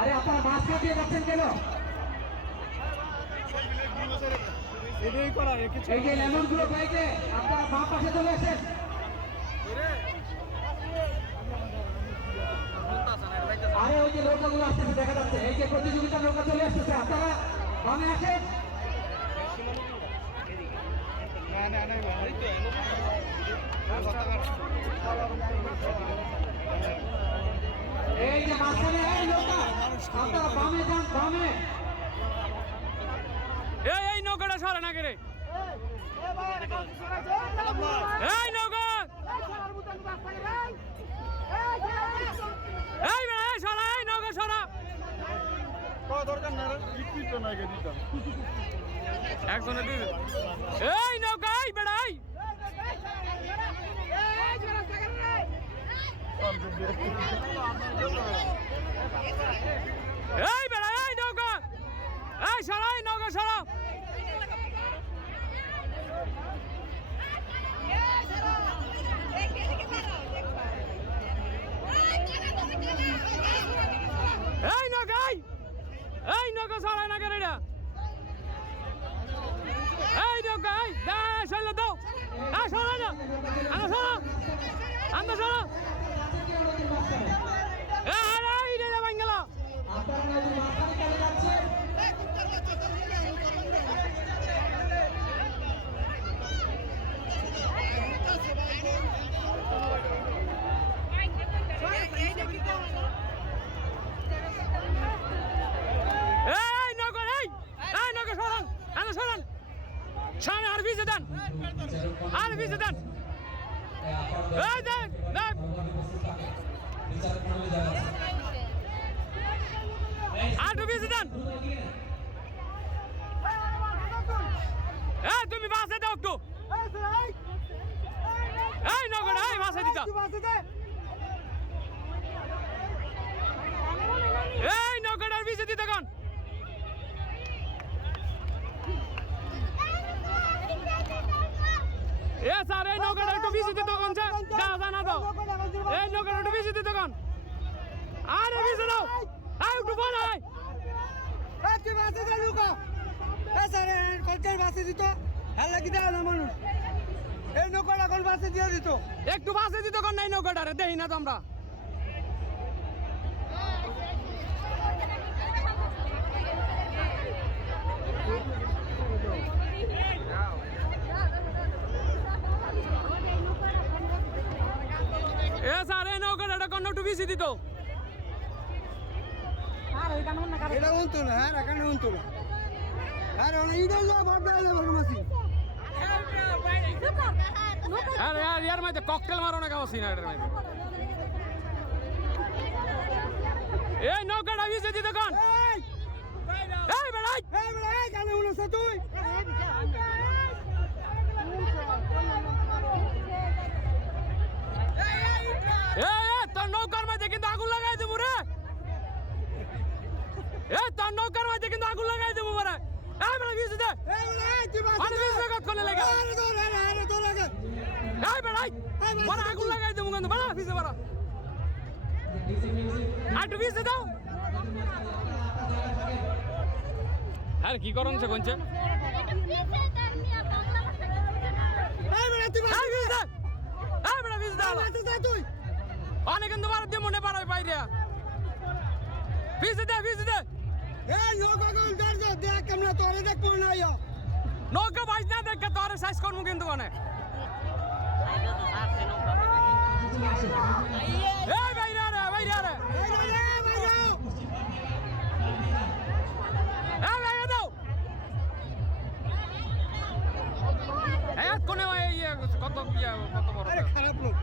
আরে আপনারা মাছ কাটিয়ে যাচ্ছেন কেন? এই যে লেমন গুলো পেয়েছে আপনারা বাম পাশে চলে আসেন। আরে ওই যে নৌকাগুলো আসতেছে দেখা যাচ্ছে, এই যে প্রতিযোগিতার নৌকা চলে আসতেছে, আপনারা বামে আসেন। এই যে মাঝখানে এই নৌকা, আপনারা বামে যান, বামে। এই নৌকাটা সরে না করে এই নৌকা এই বেড়া সরা এই নৌকা সরা দরকার না দিতাম একজনে এই নৌকা এই বেড়াই এই বেড়া এই নৌকা এই সরা এই নৌকা সরা এই নৌকাই এই নৌকা সরাই না কেন এটা এই নৌকাই সরলে দাও সরা না আমরা সরা আমরা সরা এই রে বাঙ্গালা সামনে আর ভিজে দেন আর ভিজে দেন এই দেন দেন আর ভিজে দেন এই তুমি বাসে দাও একটু এই নগর এই বাসে দিতা এই নগর আর ভিজে দিতে কোন এ স্যার এই নৌকাটা একটু বেশি দিতে কোন যা জানা দাও এই নৌকাটা একটু বেশি দিতে কোন আরে বেশি দাও আই একটু বল আই এই তুই বাসে যা লুকা এ স্যার কলকাতার বাসে দিত হেলা কি দাও না মানুষ এই নৌকাটা কোন বাসে দিয়ে দিত একটু বাসে দিতে কোন নাই নৌকাটা রে দেই না তো আমরা এ স্যার এই নৌকাটা কোন একটু বেশি দিত এটা উনতো না হ্যাঁ এখানে উনতো না আর ইডা যা ভাবনা এলে বলমাসি আরে ইয়ার মধ্যে ককটেল মারো না কেমন সিনারের মধ্যে এই নৌকাটা বেশি দিত কোন এই বেড়াই কেন উনছ তুই তোর নৌকার মধ্যে কিন্তু আগুন লাগাই দেবো রে তোর নৌকার মধ্যে কিন্তু আগুন লাগাই দেবো রে ভিজে দে করলে লেগে বেড়াই আগুন লাগাই দেবো কিন্তু বেড়া ভিজে বেড়া আর একটু ভিজে দাও হ্যাঁ কি করছে কোনছে তুই অনেক কিন্তু বার দিয়ে মনে পারাই বাইরে ভিজে দে এই নৌকা কোন দরজা দেখ কেমন তোরে দেখ কোন আইয়া নৌকা বাইজ না দেখে তোর সাইজ করবো কিন্তু অনেক এই বাইরে রে বাইরে দাও কোনে কত কত বড় খারাপ লোক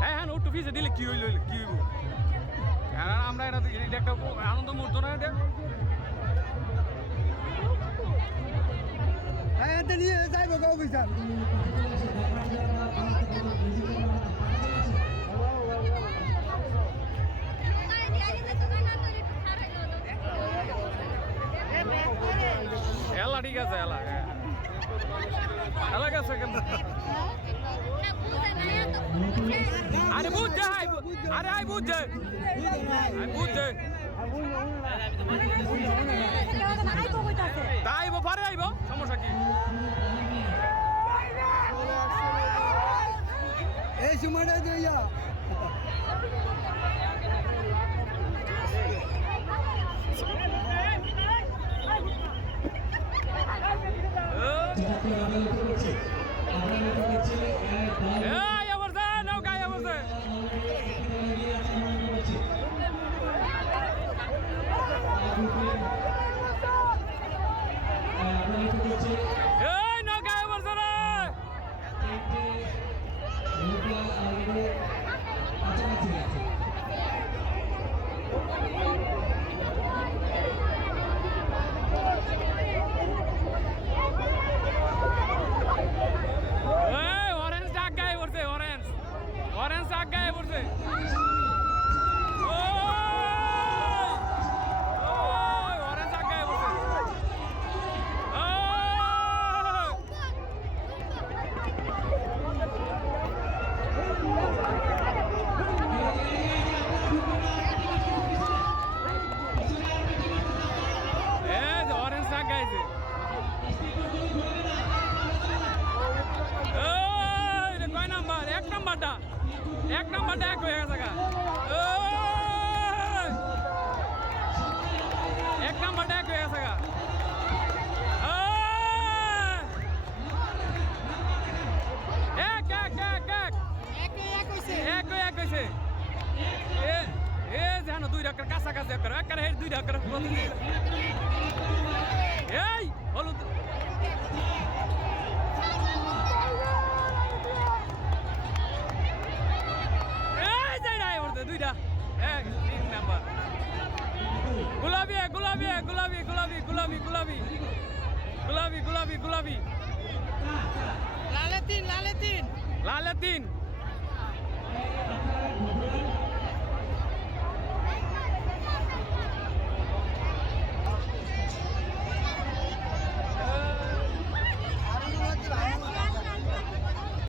হ্যাঁ একটু ভিজে দিলে কি হইল কি হইব আমরা এটা একটা আনন্দ মুহূর্ত না এটা হ্যাঁ নিয়ে যাইব গো অফিসার এলা ঠিক আছে এলা এলা গেছে কেন আরে বুঝছে আরে বুঝছে তা আইব পরে আইব সমস্যা কি এই সময়টা দিয়া এই অবস্থা নৌকা অবস্থা এই নৌকা অবস্থা রে এই অরেঞ্জ ডাক গায়ে পড়ছে অরেঞ্জ অরেঞ্জ ডাক গায়ে পড়ছে অরেঞ্জ ডাক গায়ে পড়ছে অরেঞ্জ ডাক গাইছে কয় নাম্বার এক নাম্বারটা এক হয়ে গেছে গা এক নাম্বারটা এক হয়ে গেছে গা এক এক এক এক এক হয়েছে এ জানো দুই ডাক্তার কাছাকাছি একটা দুই ডাক্তার এই হলুদ দুইটা এক তিন নাম্বার গোলাপি গোলাপি গোলাপি গোলাপি গোলাপি গোলাপি গোলাপি গোলাপি গোলাপি লালে তিন